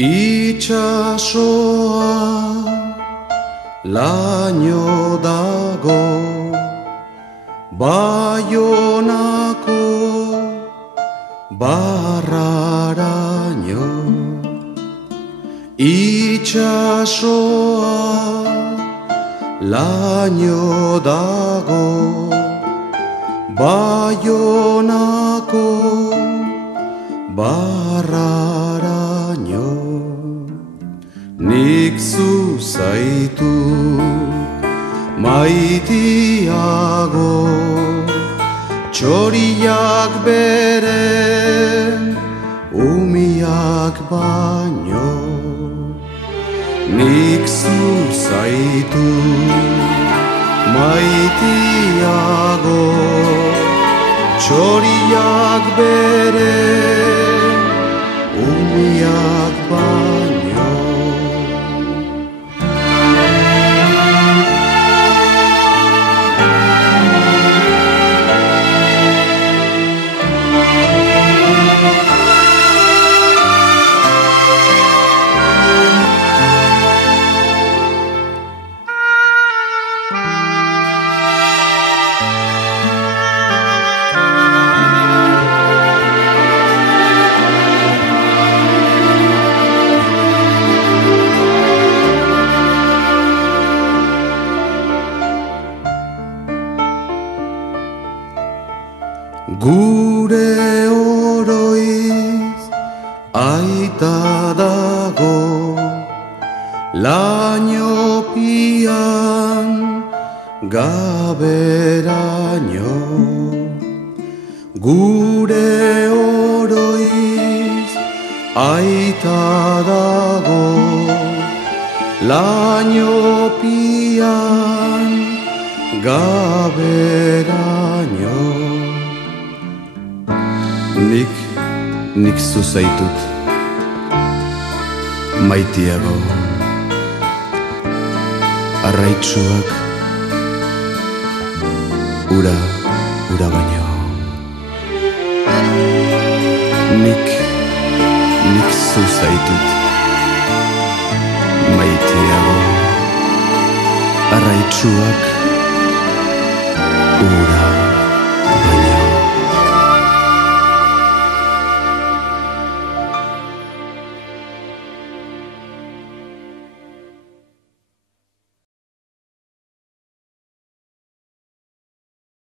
Itxasoa laino dago, Baionako barraraino. Itxasoa laino dago, Baionako barraraino. Nik zu zaitu maitiago, txoriak beren umiak baino. Nik zu zaitu maitiago, txoriak beren umiak baino. Gure oroiz aita dago, laino pian gaberaino. Gure oroiz aita dago, laino pian gaberaino. Nik zu zaitut maitiago, arraitsuak ura baino. Nik zu zaitut maitiago, arraitsuak